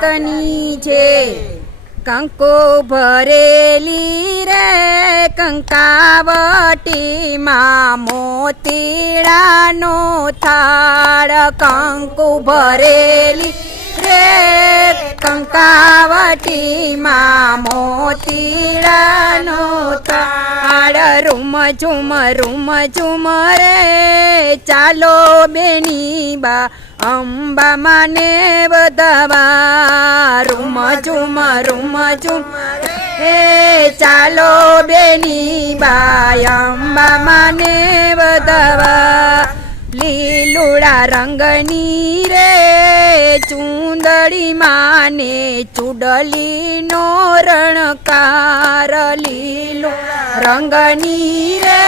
તની છે. કંકો ભરેલી રે કંકાવટીમાં મોતીડાનો થાળ. કંકુ ભરેલી રે કંકાવટીમાં મોતીડાનો થાળ. રૂમ ઝુમ રૂમ ઝુમ રે. ચાલો બેની બા અંબા માને બધાવા રૂમ ઝુમ રૂમ ઝુમ. હે ચાલો બેની બાય અંબા માને બધાવા લીલુડા રંગની રે, ચૂંદડી માને ચૂડલીનો રણકાર. લીલો રંગની રે,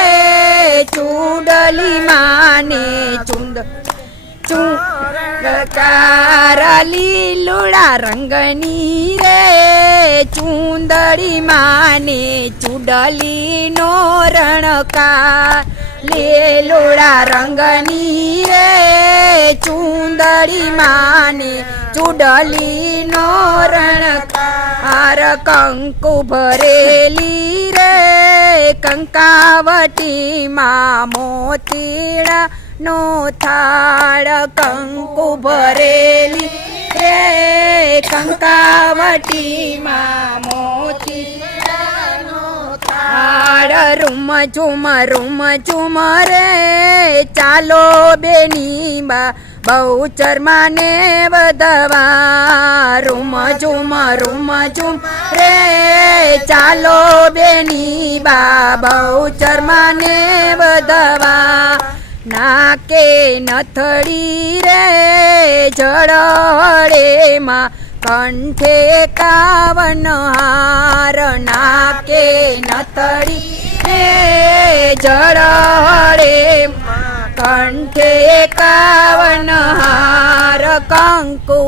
ચૂડલી માને ચૂંદ ચૂંદકાર લીલુડા રંગની રે ચુંદડી માને ચૂડલીનો રણકાર. લીલુડા રંગની રે ચુંદડી માને ચૂડલીનો રણકાર. કંકુ ભરેલી રે, કંકાવટીમાં મોતીડા નો થાળ કંકુ ભરેલી. રે કંકાવટીમાં મોતી થાળ રૂમ ઝુમ રૂમ ઝુમ રે. ચાલો બેની બા બહુ ચરમાને વધવા રૂમ ઝુમ રૂમ ઝુમ રે. ચાલો બેની બા બહુ ચરમાને વધવા નાકે નથડી રે જળડેમાં કંઠે કાવન હાર. નાકે નથડી રે જળડે કંઠે કાવન હાર. કંકુ